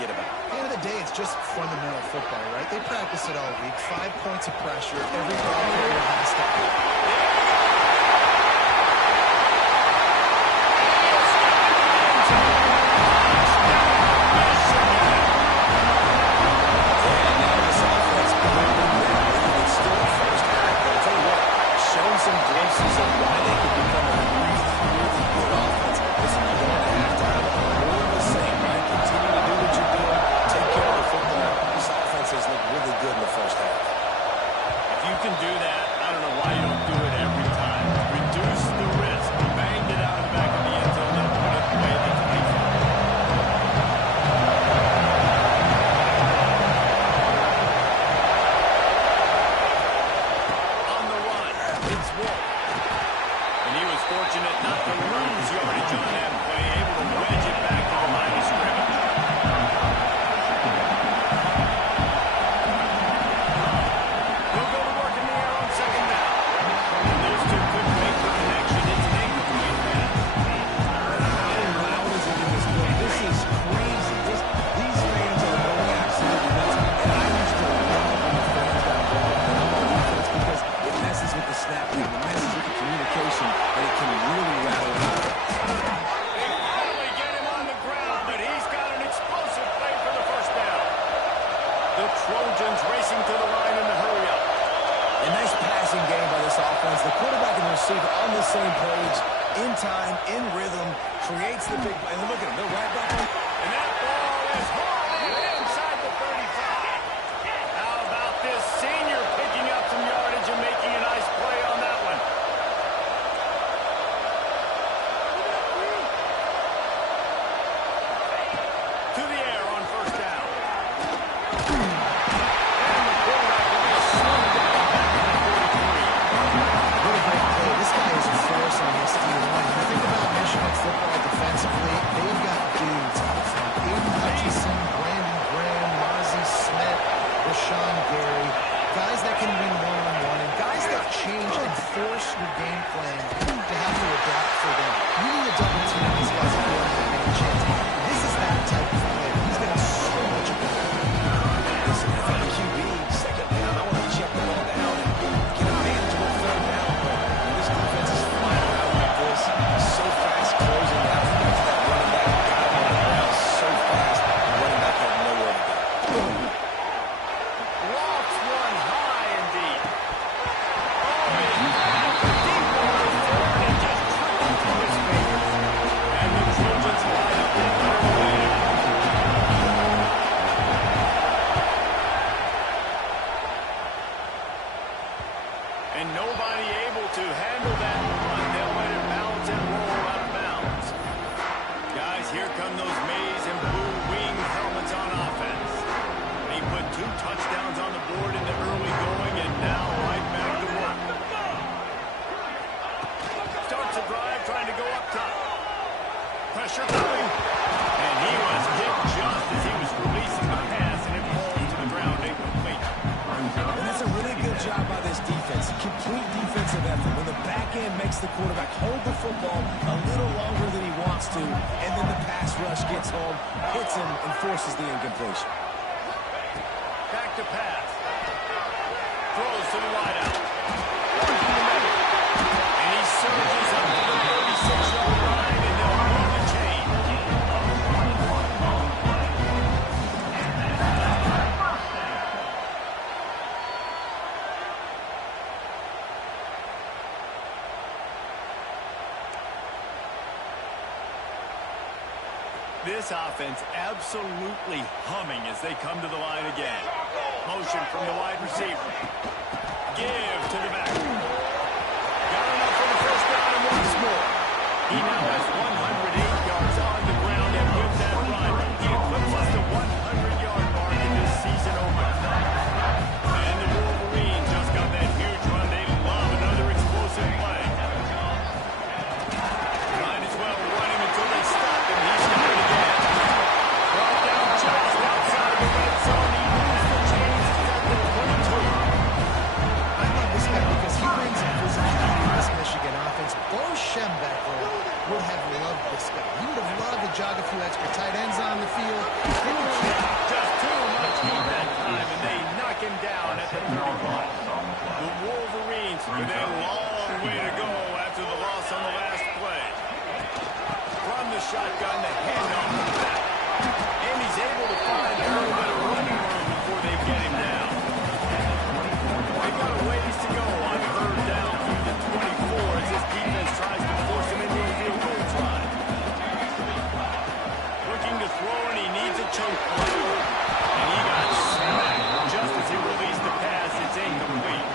forget about. At the end of the day, it's just fundamental football, right? They practice it all week. 5 points of pressure. Every ball player has to. Some glimpses of why they could become a really, really good offense. Listen, you go into halftime, more of the same, right? Continue to do what you're doing. Take care of the football. This offense has looked really good in the first half. If you can do that, I don't know why you don't do it every time. Reduce the risk. Banged it out of the back of the end zone and put it away at the 25. Fortunate not to lose yardage on that play, able to wedge it back to the line of scrimmage. We'll go to work in the air on second down. And those two couldn't make the connection. It's an incomplete pass. How loud is it in this building? This is crazy. These fans are going absolutely nuts. And I used to love when the fans got involved in the defense because it messes with the snap game. It messes with the communication. And it can really rattle it out. They finally get him on the ground, but he's got an explosive play for the first down. The Trojans racing to the line in the hurry-up. A nice passing game by this offense. The quarterback and the receiver on the same page, in time, in rhythm, creates the big play. And look at him, they're right back on. And that ball is hard inside the 35. How about this senior picking up some yardage and making a nice play on that one? To the air on first down. And the quarterback will be slowed down back at the 43. What a great play. This guy is a force on this D1. When you think about Michigan football defensively, they've got dudes out front. Aiden Hutchinson, Brandon Graham, Mozzie Smith, Rashawn Gary. Guys that can win one-on-one and guys that change and force your game plan to have to adapt for them. You need a double team on these guys if you want to have any chance. This is that type of player. He's got so much ability. Listen, if I'm a QB, second down, I want to check the ball down and get a manageable third down. But when this defense is flying around like this, so fast closing out, that running back got him on the ground so fast, the running back had nowhere to go. Lofts one high and deep. Oh, the deep ball is forward and just tripping through his fingers. And the Trojans line up and fire away. And nobody able to handle that run. They'll let it bounce and roll out of bounds. Guys, here come those maize and blue wing helmets on offense. He put 2 touchdowns on the board in the early going, and now right back to work. Starts a drive, trying to go up top. Pressure coming. And he was hit just as he was releasing the pass, and it falls to the ground incomplete. And that's a really good job by this defense. Complete defensive effort. When the back end makes the quarterback hold the football a little longer than he wants to, and then the pass rush gets home, hits him, and forces the incompletion. Back to pass. Throws to the wideout. One from the middle. And he surges up to the 36-yard line, and they'll run the chain. This offense absolutely humming as they come to the line again. Motion from the wide receiver. Give to the back. Got enough for the first down and once more. He now has 108 yards on the ground, and with that run, he eclipses the 100-yard mark in this season opener. And the Wolverines just got that huge run. They love another explosive play. Might as well run him until they stop him. He's got it again. Brought down just outside the red zone. He moves the chains to the 22. I love this guy because shotgun, the handoff to the back. And he's able to find a little bit of running room before they get him down. They've got a ways to go on third down through the 24 as this defense tries to force him into a field goal try. Looking to throw, and he needs a choke play. And he got smacked just as he released the pass. It's incomplete.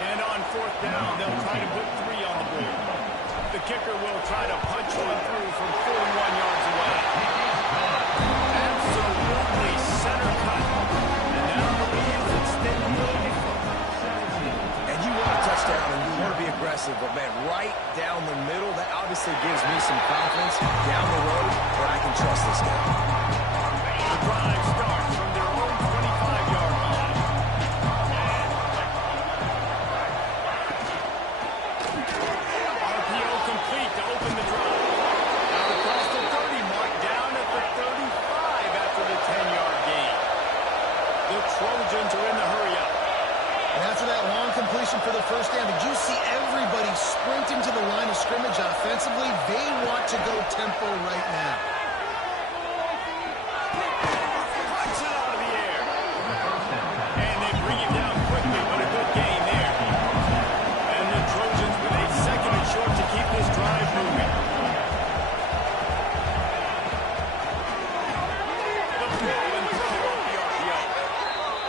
And on fourth down, they'll try to put 3 on the board. The kicker will try to punch one through from 41 yards away. Absolutely center cut. And now the lead is extended. And you want a touchdown and you want to be aggressive, but man, right down the middle, that obviously gives me some confidence down the road where I can trust this guy. The drive starts from their own 25-yard line. RPO complete to open the drive. Out across the 30 mark, down at the 35 after the 10-yard gain. The Trojans are in the hurry-up. And after that long completion for the first down, did you see everybody sprinting to the line of scrimmage offensively? They want to go tempo right now. Puts it out of the air. And they bring him down quickly, but a good gain there. And the Trojans with 8 seconds and short to keep this drive moving. The pull and throw off the RPO.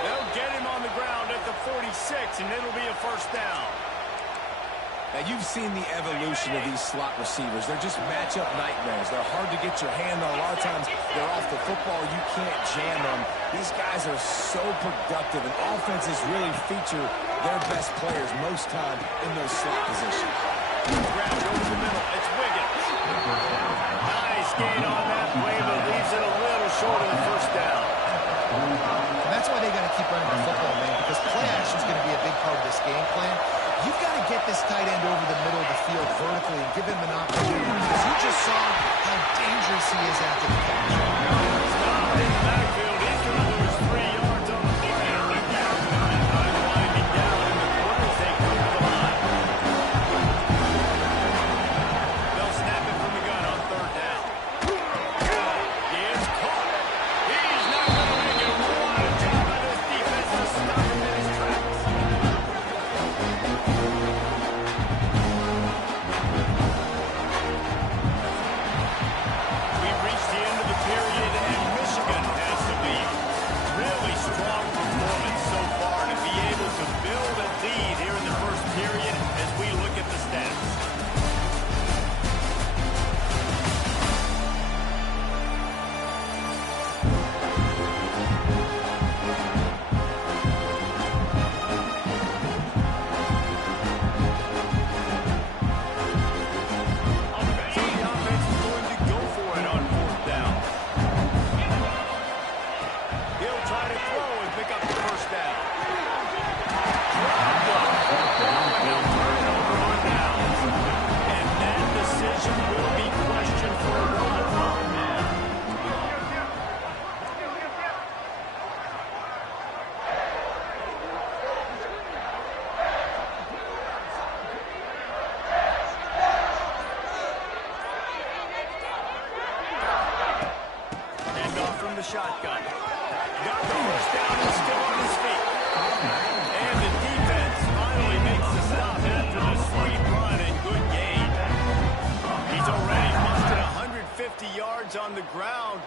They'll get him on the ground at the 46, and it'll be a first down. Now, you've seen the evolution of these slot receivers. They're just matchup nightmares. They're hard to get your hand on. A lot of times, they're off the football. You can't jam them. These guys are so productive, and offenses really feature their best players most time in those slot positions. Grabbed over the middle. It's Wiggins. Nice gain on that play, but leaves it a little short of the first down. And that's why they got to keep running the football, man, because play action is going to be a big part of this game plan. You've got to get this tight end over the middle of the field vertically and give him an opportunity, because you just saw how dangerous he is after the catch. Stop in the backfield. He's going to lose 3 yards on the play. Time winding down in the corners. They come to the line. They'll snap it from the gun on third down. He is caught. He's not going to make it. What a job by this defense to stop him in his tracks. We've reached the end of the period, and Michigan has to be really strong performance so far to be able to build a lead here in the first period as we look at the stats. So the offense is going to go for it on fourth down. He'll try to throw and pick up the first down. Dropped off. They'll turn it over on downs. And that decision will be questioned for a while. Handoff from the shotgun. Got the first down and still on his feet. And the defense finally makes the stop after the sweep run and good gain. He's already busted 150 yards on the ground.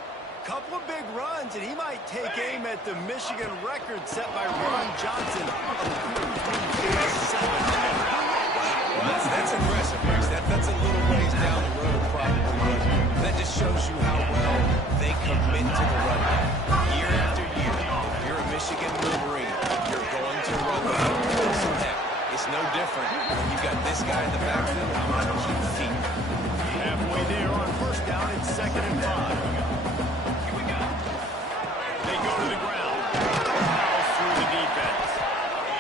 Couple of big runs, and he might take aim at the Michigan record set by Ron Johnson. That's impressive, Max. That's a little ways down the road, probably, but that just shows you how well they commit to the run game. Year after year, if you're a Michigan Wolverine, you're going to run the football. So heck, it's no different when you got this guy in the backfield. I'm going to keep feet. Halfway there on first down, it's 2nd and 5. They go to the ground. Fouls through the defense.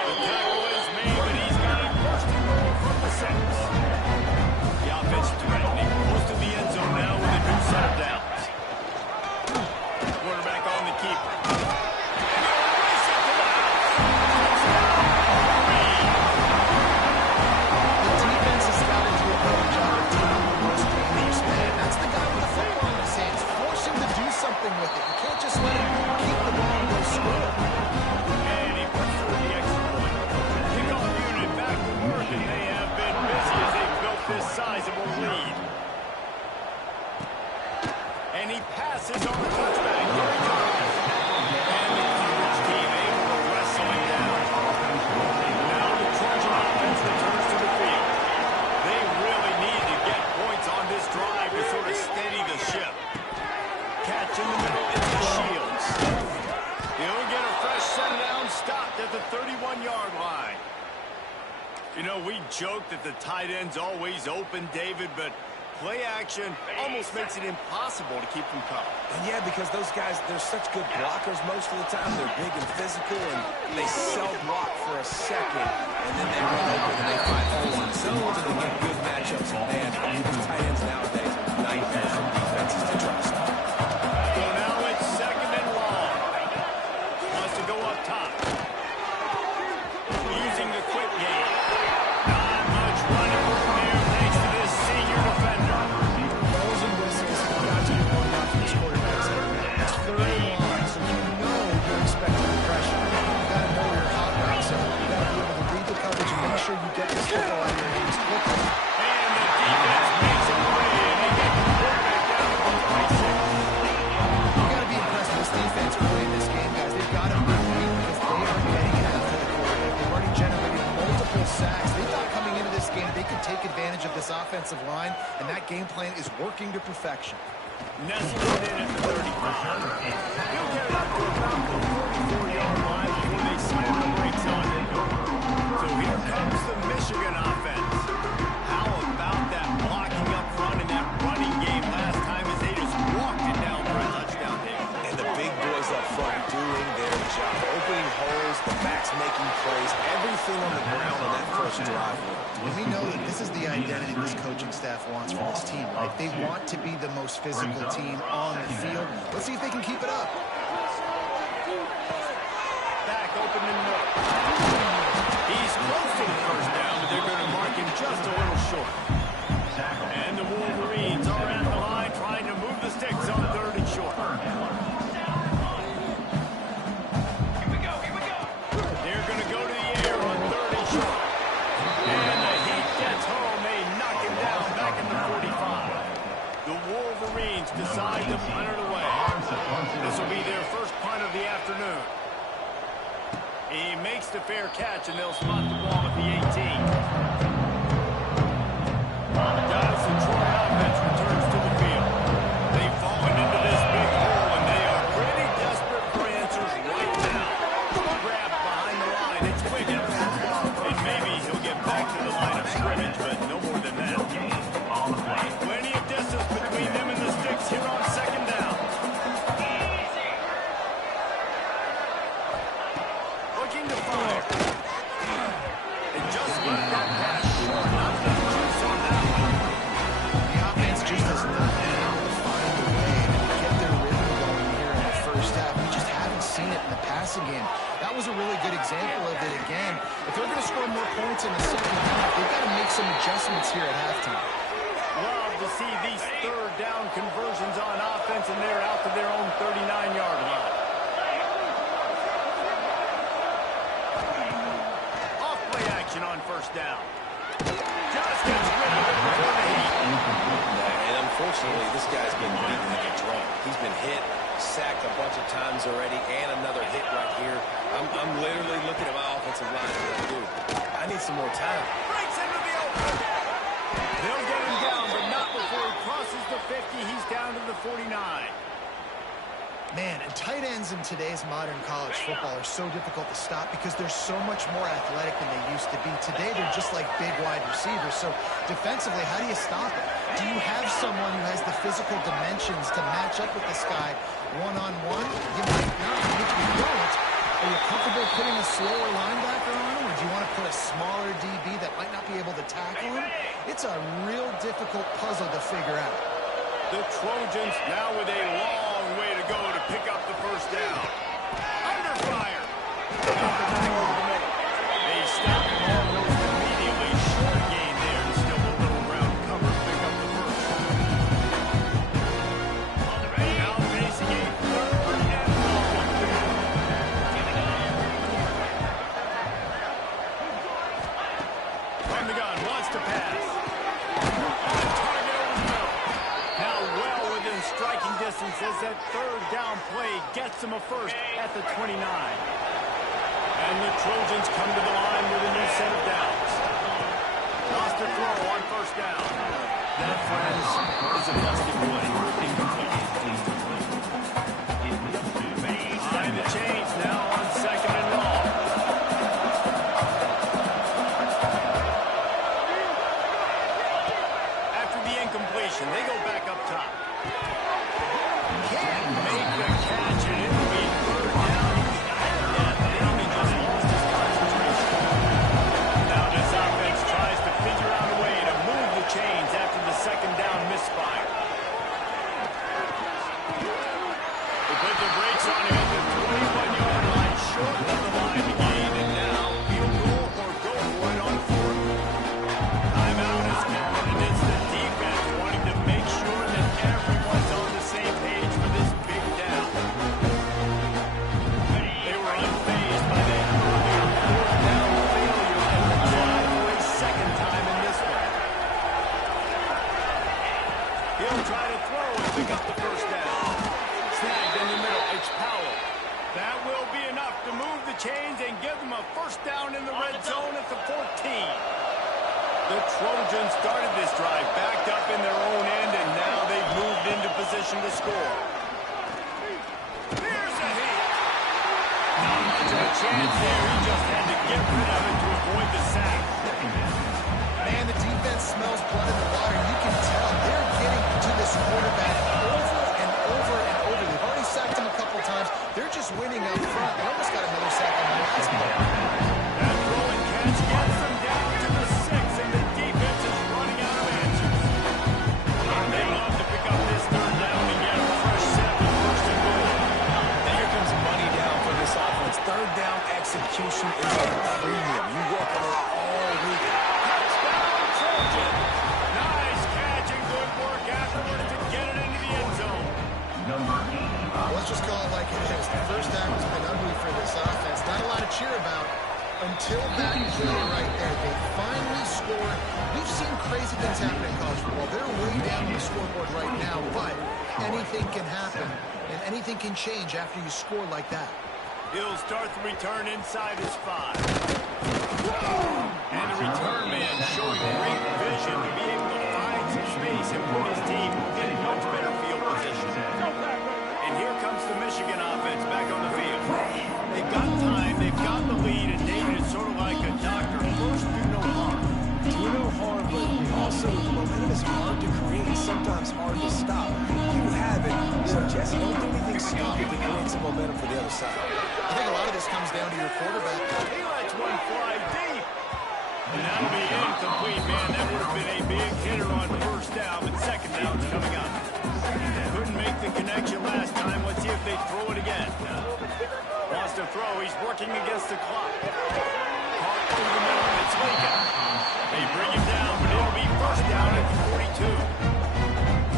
The tackle is made, but he's got it first and goal from the 6. sizable lead. And he passes on the touchback. Here he goes. And the coverage team able to wrestle him down. Now the Trojan offense returns to the field. They really need to get points on this drive to sort of steady the ship. Catch in the middle into Shields. He'll get a fresh set down, stopped at the 31-yard line. You know, we joke that the tight end's always open, David, but play action almost makes it impossible to keep them covered. And yeah, because those guys, they're such good blockers most of the time. They're big and physical, and they self-block for a second, and then they run open and they find holes themselves, and they get good matchups. And man, these tight ends nowadays are nightmares for defenses to trust. So now it's second and long. Wants to go up top. Using the quick game. Not much running room there thanks to this senior defender. Bells and whistles have got to be going out for this quarterback center. It's third and long, so you know you're expecting pressure. You got to know your hot route, so you got to be able to read the coverage and make sure you get this football out of your hands quickly. And the defense makes a play, and they get the quarterback down to the 26. You got to be impressed with this defense early in this game, guys. They've got to be beat because they are getting after the quarterback. They've already generated multiple sacks. They thought coming into this game they could take advantage of this offensive line, and that game plan is working to perfection. Nestled in at the 35. He'll get it up to about the 44-yard line before they slam the brakes on him. So here comes the Michigan offense. How about that blocking up front and that running game last time as they just walked it down for a touchdown there? And the big boys up front doing their job, opening holes, the backs making plays, everything on the ground on that first drive. And we know that this is the identity this coaching staff wants from this team, right? They want to be the most physical team on the field. Let's see if they can keep it up. Back open in the middle. He's close to the first down, but they're going to mark him just a little short. And the Wolverines are at the line trying to move the sticks on third and short. They're going to go to the air on third and short. And the heat gets home. They knock him down back in the 45. The Wolverines decide to punt it away. This will be their first punt of the afternoon. He makes the fair catch, and they'll spot the ball at the 18. Guys, the Troy offense returns to the field. They've fallen into this big hole, and they are pretty desperate for answers right now. Grab behind the line. It's Wiggins. And maybe he'll get back to the line of scrimmage, but no more than that. Plenty of distance between them and the sticks here on second down. Looking to fire. And just let that pass short. Not enough juice on that one. The offense just has not been able to find a way to get their rhythm going here in the first half. We just haven't seen it in the passing game. That was a really good example of it again. If they're going to score more points in the second half, they've got to make some adjustments here at halftime. Love to see these third down conversions on offense, and they're out to their own 39-yard line. Off play action on first down. Just gets rid of it before the heat. And unfortunately, this guy's been beaten like a drum. He's been hit, sacked a bunch of times already, and another hit right here. I'm literally looking at my offensive line and like, dude, I need some more time. Breaks into the open. They'll get him down, but not before he crosses the 50. He's down to the 49. Man, and tight ends in today's modern college football are so difficult to stop because they're so much more athletic than they used to be. Today, they're just like big wide receivers. So defensively, how do you stop it? Do you have someone who has the physical dimensions to match up with this guy one-on-one? You might not. If you don't, are you comfortable putting a slower linebacker on him, or do you want to put a smaller DB that might not be able to tackle him? It's a real difficult puzzle to figure out. The Trojans now with a long way to go to pick up the first down. Under fire. Got the back over the middle. They stop him almost immediately. Short gain there to still a little ground cover to pick up the first. Now facing a third and long. From the gun, wants to pass. Dixon says that third down play gets them a first at the 29. And the Trojans come to the line with a new set of downs. Lost to throw on first down. That, friends, is a busted play. Time to change now on second and long. After the incompletion, they go back up top. Can't make the catch, and it will be third down. Yeah, he just lost his concentration. Now this offense tries to figure out a way to move the chains after the second down misfire. They put the brakes on him at the 21-yard line, short of the line to gain, and now field goal or go for it on fourth. Timeout is called, and it's the defense wanting to make sure that everyone's on the same page for this big down. They were unfazed by that earlier fourth down failure and tried for a second time in this one. He'll try to throw and pick up the first down. Snagged in the middle, it's Powell. That will be enough to move the chains and give them a first down in the red zone at the 14. The Trojans started this drive backed up in their own end, and now they've moved into position to score. Here's a hit. Not much of a chance there. He just had to get rid of it to avoid the sack. Man, the defense smells blood in the water. You can tell they're getting to this quarterback over and over and over. They've already sacked him a couple times. They're just winning up front. They almost got another sack on the last play. That throw and catch gets them down to the 6, and the defense is running out of answers. They love to pick up this third down and get a fresh set with first and goal. And here comes money down for this offense. Third down execution is a premium. You work on it all week. Touchdown, Trojan. Nice catch and good work afterwards to get it into the end zone. Let's just call it like it is. The first down has been ugly for this offense. Not a lot to cheer about until that play right there. They finally scored. We've seen crazy things happen in college football. They're way down on the scoreboard right now, but anything can happen, and anything can change after you score like that. He'll start the return inside his 5. And the return man showing great vision to be able to find some space and put his team in much better field position. And here comes the Michigan offense back on the field. They've got time, they've got the lead, and David is sort of like a doctor. First, do no harm. Do no harm, but also the momentum is hard to create and sometimes hard to stop. You have it. So Jesse, don't do anything stupid to create some momentum for the other side. I think a lot of this comes down to your quarterback. He lets one fly deep. And that'll be incomplete, man. That would have been a big hitter on first down, but second down's coming up. Couldn't make the connection last time. Let's see if they throw it again. Wants to throw. He's working against the clock. Caught through the middle. It's Lincoln. They bring him down, but it'll be first down at the 42.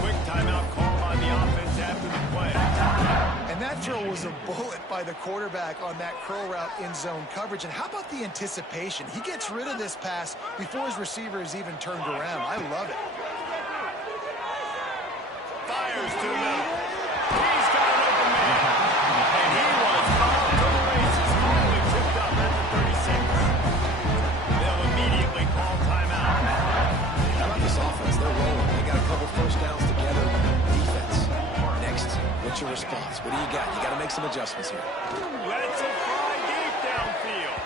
Quick timeout call on the offense after the play. And that throw was a bullet by the quarterback on that curl route in zone coverage. And how about the anticipation? He gets rid of this pass before his receiver is even turned around. I love it. Fires to the middle. He's got an open man. And he was off to the races. Finally tipped up at the 36. They'll immediately call timeout. How about this offense? They're rolling. They got a couple first downs together. Defense. Next, what's your response? What do you got? You got to make some adjustments here. Let's it fly deep downfield.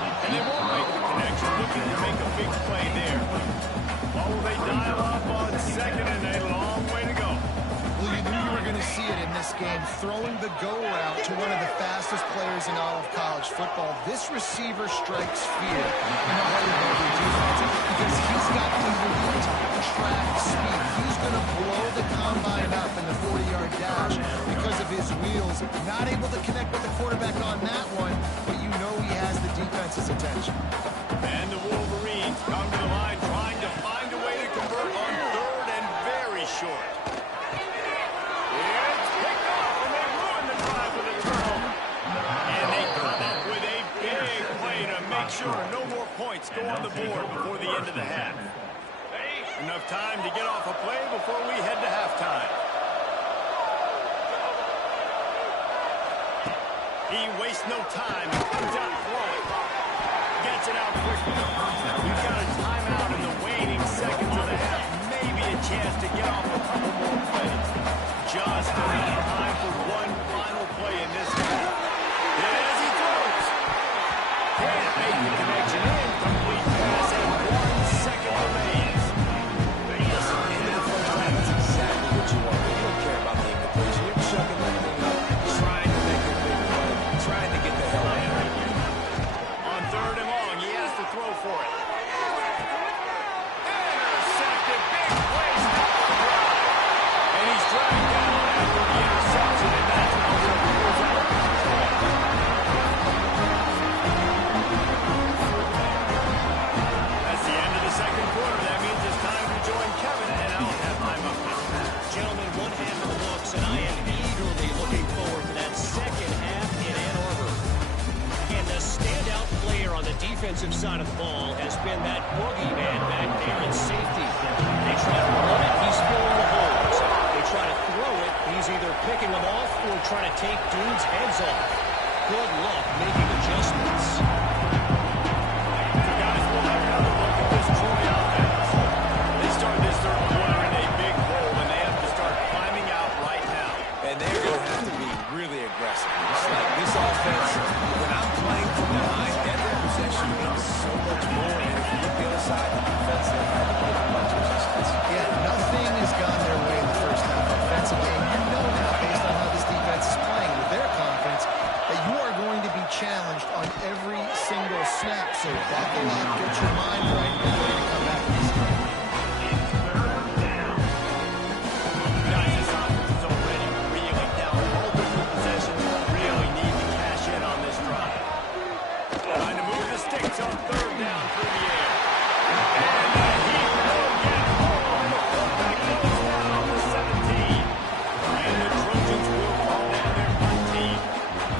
And they won't make the connection. Looking to make a big play there. Oh, they dial up on second and a long way to go. Well, you knew you were going to see it in this game, throwing the go route to one of the fastest players in all of college football. This receiver strikes fear in the heart of every defense because he's got elite track speed. He's going to blow the combine up in the 40-yard dash because of his wheels. Not able to connect with the quarterback on that one, but you know he has the defense's attention. And the Wolverines come to the line trying to find a way to convert on third and very short. It's picked off, and they ruin the drive with a turnover. And they come up with a big play to make sure no more points go on the board before the end of the half. Enough time to get off a play before we head to halftime. He wastes no time. He comes out throwing. Gets it out quickly. We've got a timeout in the waning seconds of the half. Maybe a chance to get off a couple more plays. Just enough time for one final play in this half. And as he throws, can't make the connection. Incomplete pass, and 1 second remains. Listen, at the end of the first half, that's exactly what you want. You don't care about the incompletion. You're chucking that thing up, trying to make a big play, trying to get the hell out of here. On 3rd and long, he has to throw for it. Intercepted, big play, stop the drive. And he's dragged down after the interception, and that's how the goes out. That's the end of the second quarter. That means it's time to join Kevin, and I'll have my update. Gentlemen, one half of the books, and I am eagerly looking forward to that second half in Ann Arbor. And the standout player on the defensive side of the ball has been that boogeyman back there in safety. They try to run it, he's filling the holes. They try to throw it, he's either picking them off or trying to take dudes' heads off. Good luck making adjustments. So guys, we'll have another look at this Troy offense. They start this third quarter in a big hole, and they have to start climbing out right now. And they're going to have to be really aggressive. It's like this offense, when I'm playing from behind, every possession means so much more. And if you look the other side, the defense, they've had to make a bunch of adjustments. Yeah, nothing has gone their way in the first half offensively. And you know now, based on how this defense is playing with their confidence, that you are going to be challenged on every single snap. So buckle up, get your mind right, and ready to come back to this game. Guys, this offense is already reeling down. Multiple possessions really need to cash in on this drive. Trying to move the sticks on 3rd down through the air. And he will get home. The fullback goes down for 17. And the Trojans will call on their punt team.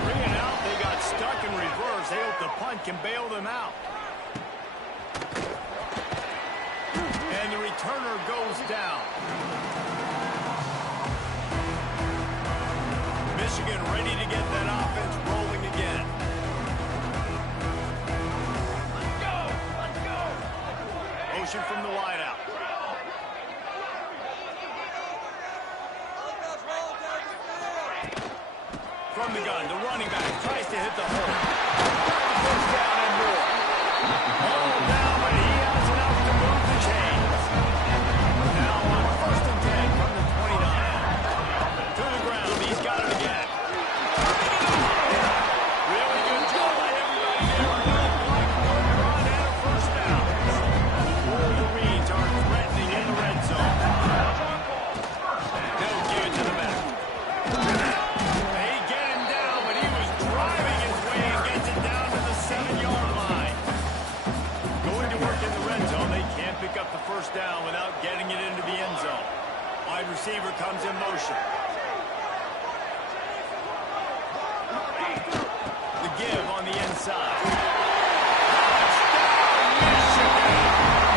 Bring it out. They got stuck in reverse. They hope the punt can bail them out. And the returner goes down. Michigan ready to get that offense rolling again. Let's go! Let's go! Motion from the wideout. From the gun, the running back tries to hit the hole. First down and more. All down, but he has enough to move the chains. Now on 1st and 10 from the 29. To the ground, he's got it again. Really good job by everybody there. Good block, good run, and a first down. Wolverines are threatening in the red zone. They'll give it to the back. They get him down, but he was driving his way and gets it down to the 7-yard line. Going to work in the red zone. They can't pick up the first down without getting it into the end zone. Wide receiver comes in motion. The give on the inside. Touchdown, Michigan!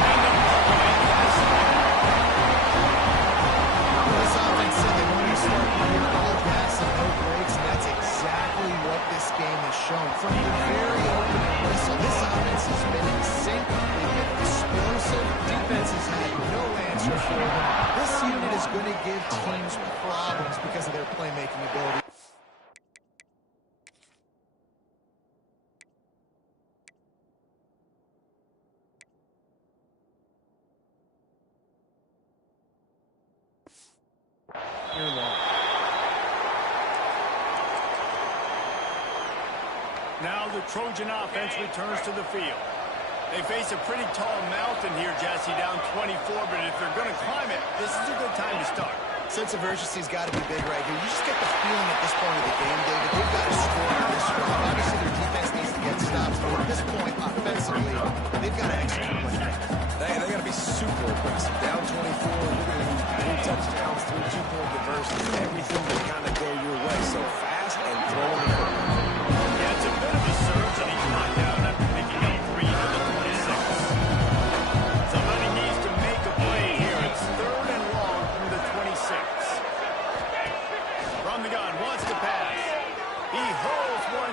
And the point has This offense said they wanted to start the year all gas and no brakes, and that's exactly what this game has shown. From the very opening whistle, this offense has been in sync. They've been explosive. Defense has had no answer for them. This unit is going to give teams problems because of their playmaking ability. You're long. Now the Trojan offense returns to the field. They face a pretty tall mountain here, Jesse, down 24, but if they're going to climb it, this is a good time to start. Sense of urgency's got to be big right here. You just get the feeling at this point of the game, David, they've got to score on this drive. Obviously, their defense needs to get stops, but at this point, offensively, they've got to execute. They got to be super aggressive. Down 24, you're going to need 3 touchdowns, 3 2-point conversions, everything to kind of go your way. So fast and throw the football. Yeah, it's a bit of a surge, and he's knocked down after picking up 3 to the 26. Somebody needs to make a play here. It's 3rd and long from the 26. From the gun, wants to pass. He holds one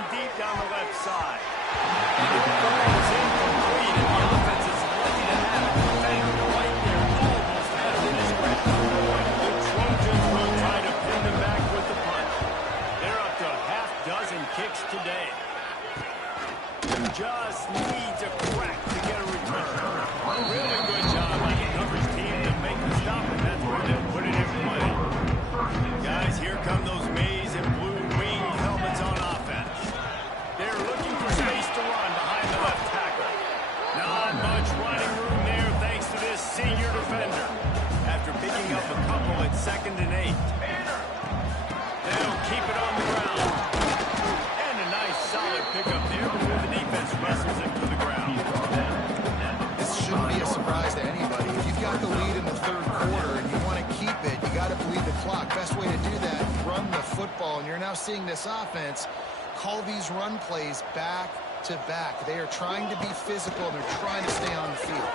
you're now seeing this offense call these run plays back to back. They are trying to be physical, and they're trying to stay on the field.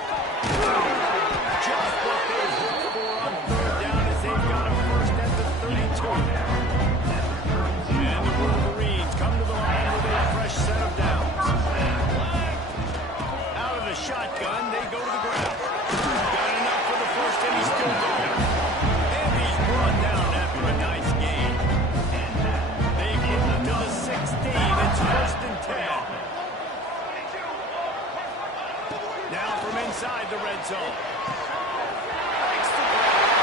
Just what they hoped for on third down as they've got a first at the 32. And the Wolverines come to the line with a fresh set of downs. Out of the shotgun, they go to the ground. Got enough for the first, and he's still going. And he's brought down after a nice gain. They get him to the 16. It's first and 10. Now from inside the red zone. Breaks the ground.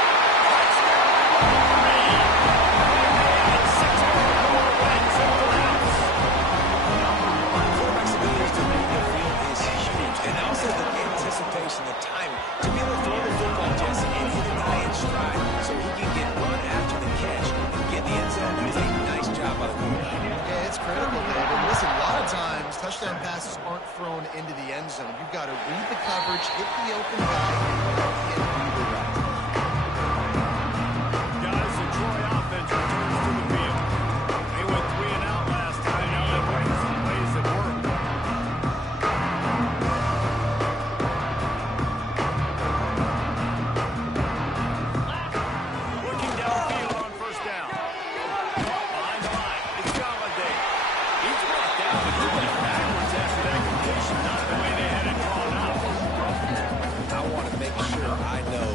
Quarterback's ability to read the field is huge, and also the anticipation, the timing, to be able to throw the football, Jesse, and hit the guy in stride so he can get run after the catch and get the end zone. He's a nice job by the quarterback. Yeah, it's critical, David. And listen, a lot of times, touchdown passes aren't thrown into the end zone. You've got to read the coverage, hit the open guy, and do the route. Guys, the Troy offense returns to the field. They went 3 and out last time. Now they're running some plays that work. Looking downfield on first down. Behind the line, it's Galladay. He's brought down, but he went backwards after that completion, not the way they had it drawn up. I want to make sure I know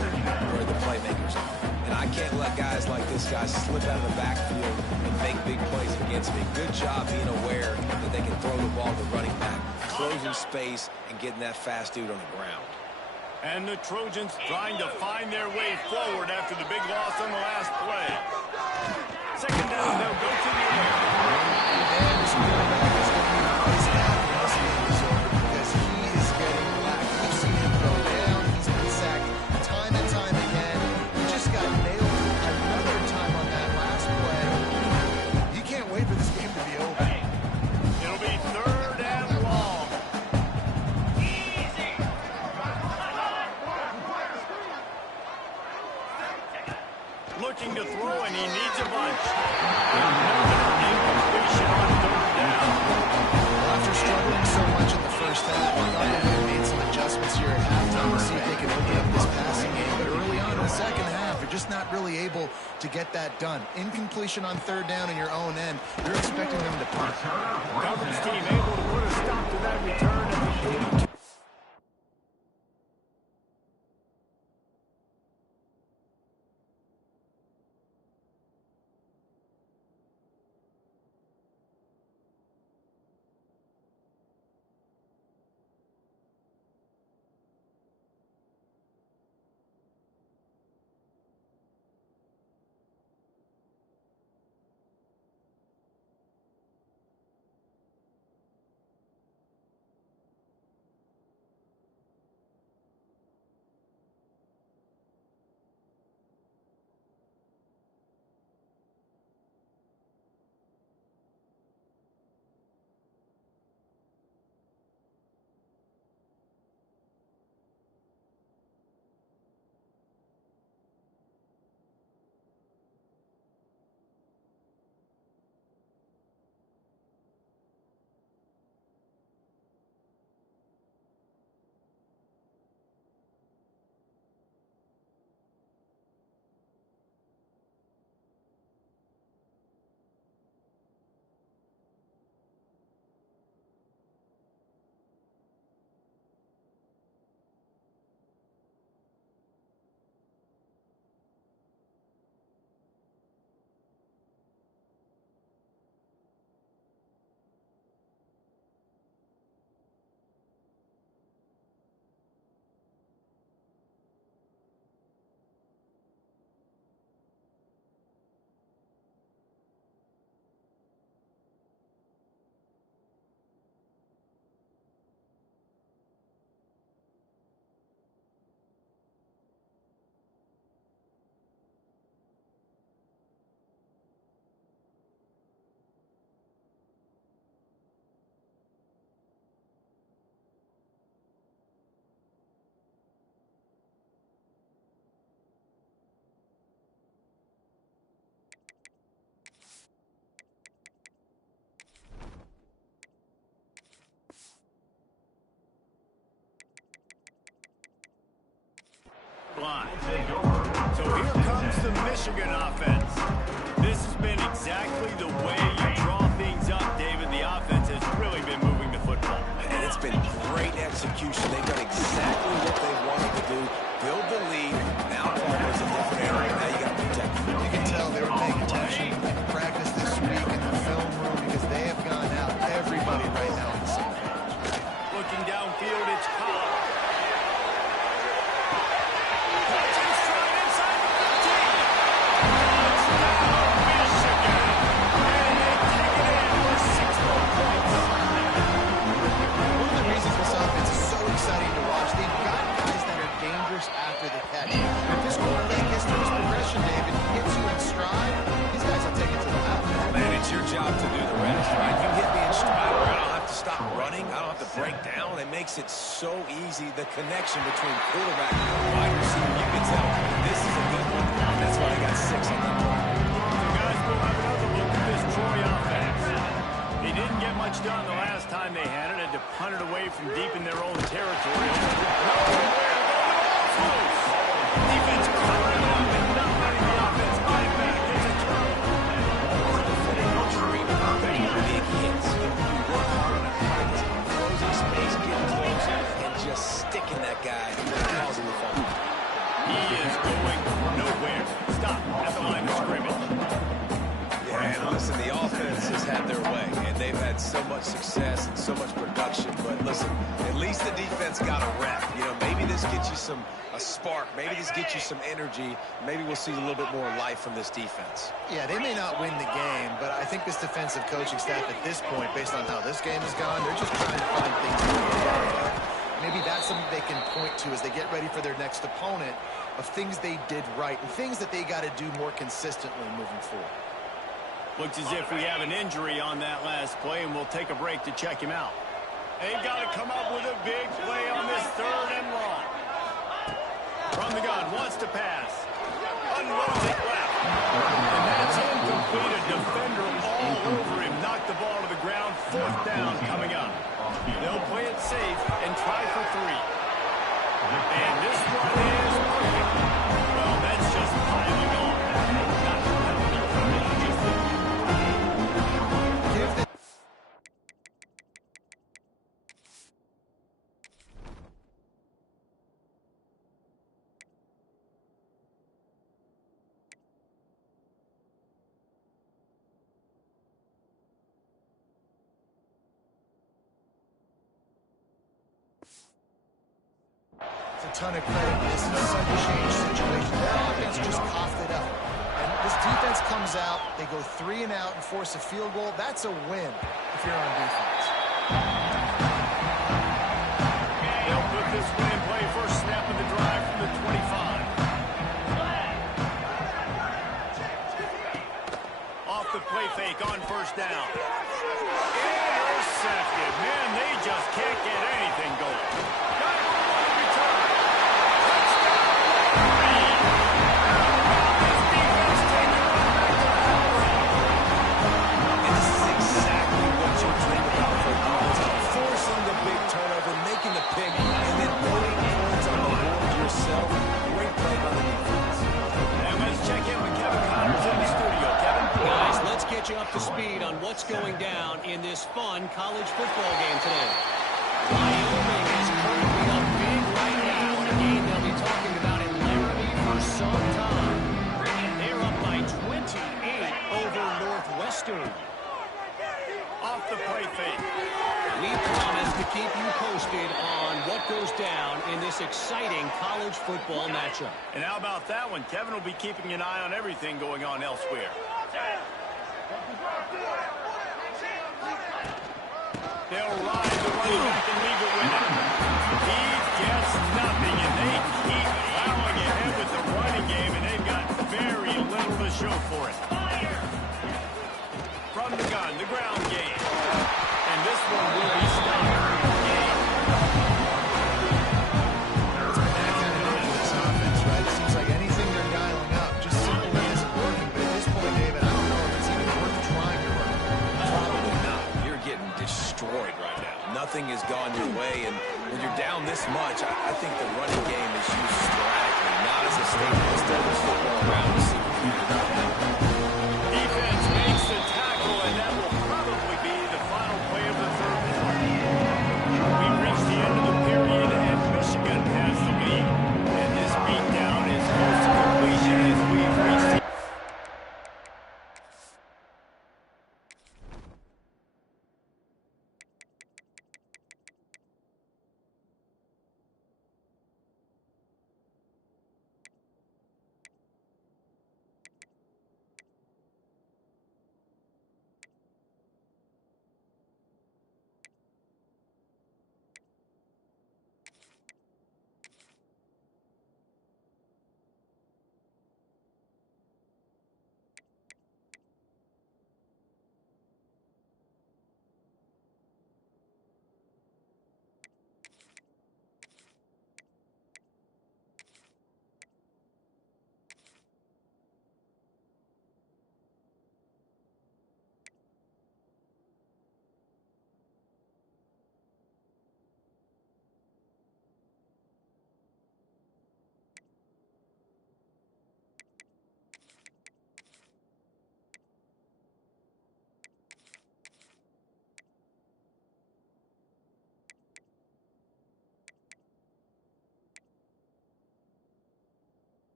where the playmakers are. And I can't let guys like this guy slip out of the backfield and make big plays against me. Good job being aware that they can throw the ball to running back, closing space, and getting that fast dude on the ground. And the Trojans trying to find their way forward after the big loss on the last play. Second down, they'll go to the air. And this quarterback is going to be his happiness game is over because he is getting whacked. We've seen him go down. He's been sacked time and time again. He just got nailed another time on that last play. You can't wait for this game to be over. It'll be third and long. Looking to throw, and he needs a bunch. Incompletion on third down. After struggling so much in the first half, I thought they would have made some adjustments here at halftime to see if they can open up this passing game. But early on in the second half, they're just not really able to get that done. Incompletion on third down in your own end, you're expecting them to punt. Coverage team able to put a stop to that return at the 42. line. So here comes the Michigan offense. This has been exactly the way you draw things up, David. The offense has really been moving the football. And it's been great execution. They've done exactly what they wanted to do. Build the lead. Now Palmer's a different area. Now you got to protect him. You can tell they were paying attention in practice this week in the film room because they have gone out everybody right now in the same. Looking downfield, it's Cobb. After the catch. If this quarterback gets to his progression, David, hits you in stride, these guys will take it to the mountain. Man, it's your job to do the rest, right? You hit me in stride where I don't have to stop running. I don't have to break down. It makes it so easy. The connection between quarterback and wide receiver, you can tell this is a good one. That's why they got 6 on that play. So guys, we'll have another look at this Troy offense. They didn't get much done the last time they had it. Had to punt it away from deep in their own territory. Defense covering up and not letting the offense fight back. There's a turnover. Big hits. You work hard on a practice, closing space, getting close, and just sticking that guy and causing the fall. He is going nowhere. Stop at the line of scrimmage. Yeah, and listen, the offense has had their way, and they've had so much success and so much production. But listen, at least the defense got a rep. You know, maybe this gets you a spark. Maybe this gets you some energy. Maybe we'll see a little bit more life from this defense. Yeah, they may not win the game, but I think this defensive coaching staff at this point, based on how this game has gone, they're just trying to find things to do. Maybe that's something they can point to as they get ready for their next opponent of things they did right and things that they got to do more consistently moving forward. Looks as if we have an injury on that last play, and we'll take a break to check him out. They've got to come up with a big play on this 3rd and long. From the gun, wants to pass. Unloads it left. And that's incomplete. A defender all over him. Knocked the ball to the ground. 4th down coming up. They'll play it safe and try for 3. And this one is perfect. Well, that's just piling on. Not the penalty coming. Just the A ton of credit. This is such a change situation. Their offense just coughed it up. And this defense comes out, they go 3 and out and force a field goal. That's a win if you're on defense. They'll put this one in play. First snap of the drive from the 25. Off the play fake on 1st down. Intercepted. Man, they just can't get anything going. You up to speed on what's going down in this fun college football game today. Wyoming is currently up big right now in a game they'll be talking about in Laramie for some time. They're up by 28 over Northwestern. Off the play fake. We promise to keep you posted on what goes down in this exciting college football matchup. And how about that one? Kevin will be keeping an eye on everything going on elsewhere. They'll ride the running back and leave it with him. He gets nothing, and they keep plowing ahead with the running game, and they've got very little to show for it. From the gun, the ground game. And this one will be stopped. It's been that kind of day for this offense, right? It seems like anything they're dialing up just simply isn't working. But at this point, David, I don't know if it's even worth trying to run. Probably not. You're getting destroyed right now. Nothing has gone your way, and when you're down down this much, I think the running game is used sporadically, not as a staple. Instead, there's football around to see what can be done. Defense makes the tackle, and that will probably be the final play of the third quarter. We've reached the end of the period, and Michigan has the lead. And this beatdown is close to completion as we've reached the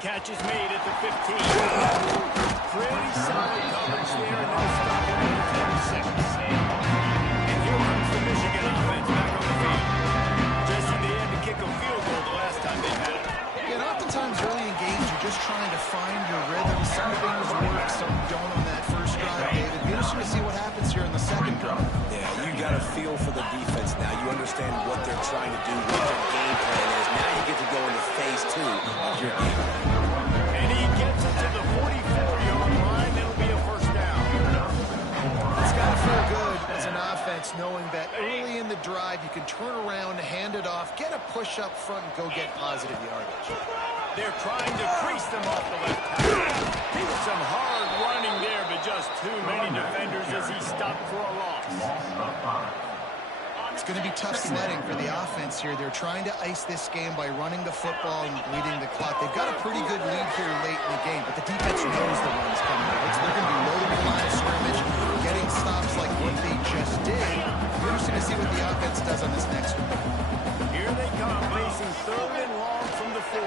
Catch is made at the 15. Pretty solid coverage there, and they'll stop him at the 36. And here comes the Michigan offense back on the field. Just in the end to kick a field goal the last time they had it. And oftentimes early in games, you're just trying to find your rhythm. Some things work, some don't on that first drive, David. Be interesting to see what happens here in the second drive. Yeah, you got a feel for the defense now. You understand what they're trying to do, what their game plan is. Now you get to go into phase 2 of your game plan. And he gets it to the 44-yard line. It'll be a first down. It's got to feel good as an offense knowing that early in the drive you can turn around, hand it off, get a push up front, and go get positive yardage. They're trying to crease them off the left tackle. Some hard running there, but just too many defenders as he stopped for a loss. It's going to be tough sledding for the offense here. They're trying to ice this game by running the football and bleeding the clock. They've got a pretty good lead here late in the game, but the defense knows the run's coming. They're going to be loading the line of scrimmage, getting stops like what they just did. We're interested to see what the offense does on this next one. Here they come, facing third and long from the 40.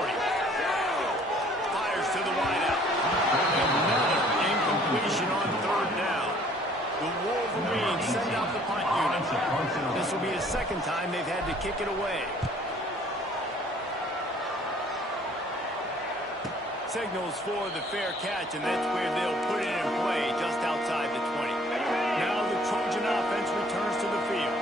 Fires to the wideout. Another incompletion on third down. The Wolverines send out the punt unit. This will be the second time they've had to kick it away. Signals for the fair catch, and that's where they'll put it in play just outside the 20. Now the Trojan offense returns to the field.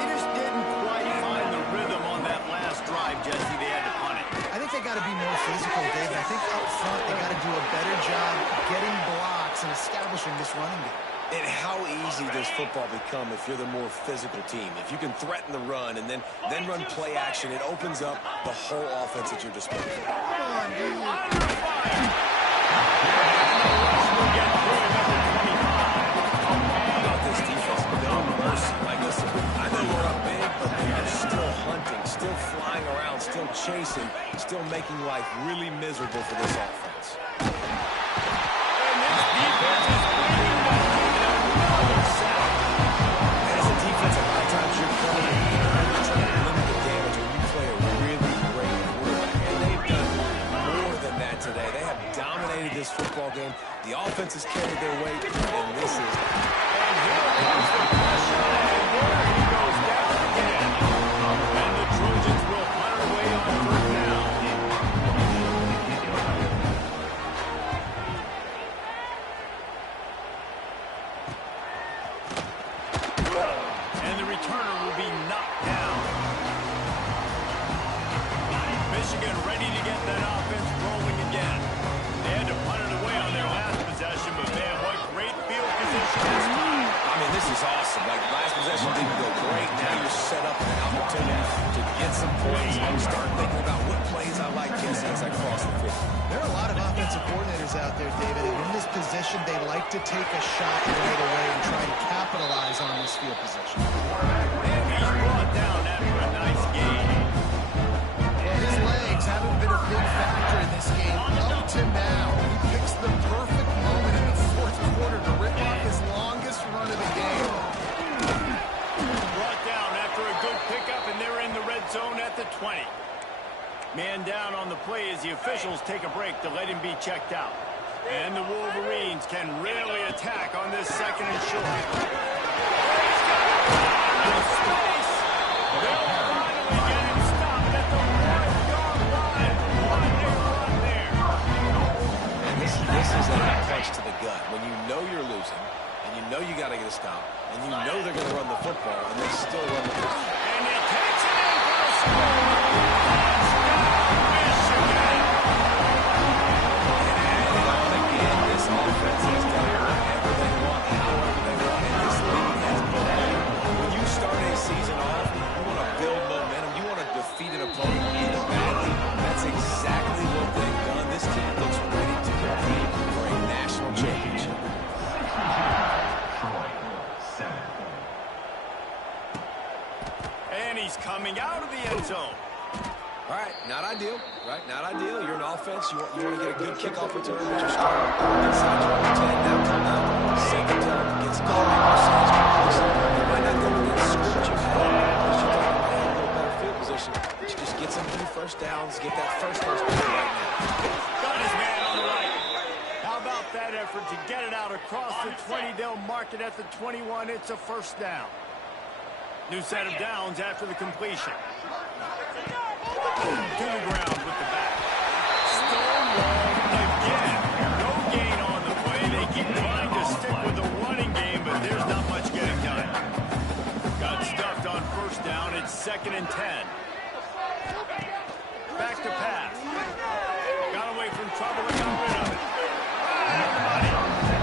They just didn't quite find the rhythm on that last drive, Jesse. They had to punt it. I think they got to be more physical, David. I think up front they got to do a better job getting blocks and establishing this running game. And how easy does football become if you're the more physical team? If you can threaten the run and then run play action, it opens up the whole offense at your disposal. Under fire! Will get through number 25. How about this defense? No mercy. Like, listen, I know we're up big, but they are still hunting, still flying around, still chasing, still making life really miserable for this offense. And this defense is waiting to get another sack. As a defense, a lot of times you're trying to limit the damage when you play a really great quarterback. And they've done more than that today. They have dominated this football game. The offense has carried their weight, and this is... And here comes the pressure, and there he goes down again. And the Trojans will punt away on third down. And the returner will be knocked down. Michigan ready to get that offense rolling again. They had to punt it away on their last possession, but man, what great field position this time. I mean, this is awesome. Like, last possession didn't go great. Now you're set up an opportunity to get some points and start thinking about what plays I like, Jesse, as I cross the field. There are a lot of offensive coordinators out there, David, and in this position, they like to take a shot right away and try to capitalize on this field position. And he's brought down after a nice game. Well, his legs haven't been a big factor in this game up to now. He picks the perfect moment in the fourth quarter to rip off his longest run of the game. Brought down after a good pickup, and they're in the red zone at the 20. Man down on the play as the officials take a break to let him be checked out. And the Wolverines can really attack on this second and short. He's got enough space. They'll finally get him stopped at the 1-yard line. What a run there. And this is a punch to the gut. When you know you're losing, and you know you got to get a stop, and you know they're going to run the football, and they still run the football. And he takes it in for a score. Michigan. And on again, this offense has done whatever they want, however they want, and this league has been. When you start a season off, you want to build momentum, you want to defeat an opponent in badly. That's exactly what they've done. This team looks ready to compete for a national championship. And he's coming out of the end zone. All right, not ideal, right? Not ideal. You're an offense. You want to get a good kickoff return, but you're starting inside your own 10. Now come out, second down, gets going. You might not go within the script you had, because you thought you might have a little better field position. But you just get some few first downs, get that first down right now. Got his man on the right. How about that effort to get it out across the 20? They'll mark it at the 21. It's a first down. New set of downs after the completion. To the ground with the back. Stonewalled again. No gain on the play. They keep trying to stick with the running game, but there's not much getting done. Got stuffed on first down. It's 2nd and 10. Back to pass. Got away from trouble and got rid of it. Everybody.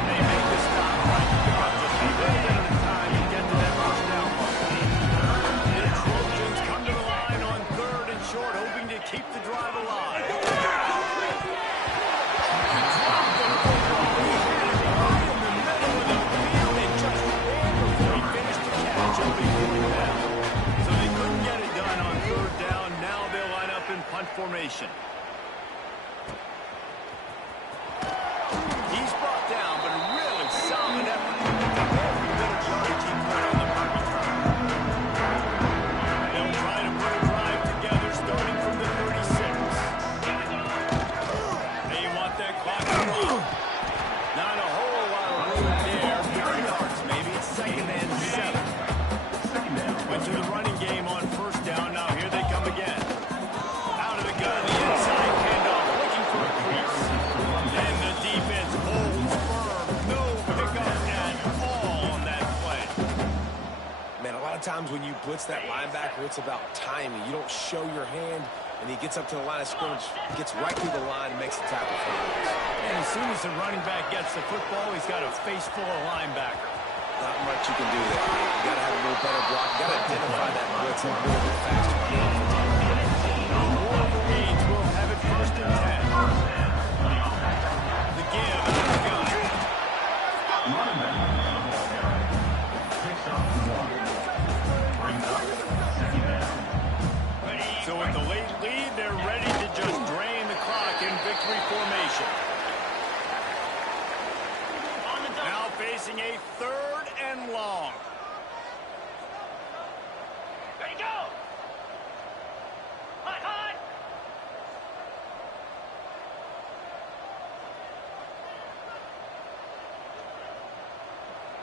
They make the stop. Right. Just a little bit of time to get to that first down mark. The Trojans come to the line on 3rd and short, hoping to keep the drive alive. So they couldn't get it done on 3rd down. Now they'll line up in punt formation. And the defense holds firm. No pickup at all on that play. Man, a lot of times when you blitz that linebacker, it's about timing. You don't show your hand, and he gets up to the line of scrimmage, gets right through the line, and makes the tackle for him. And as soon as the running back gets the football, he's got a face full of linebacker. Not much you can do there. You got to have a little better block. You got to identify that blitz a little bit faster on the offensive line. Wolverines will have it 1st and 10. The give out of the gun. So with the late lead, they're ready to just drain the clock in victory formation. Now facing a 3rd and long. Ready, go!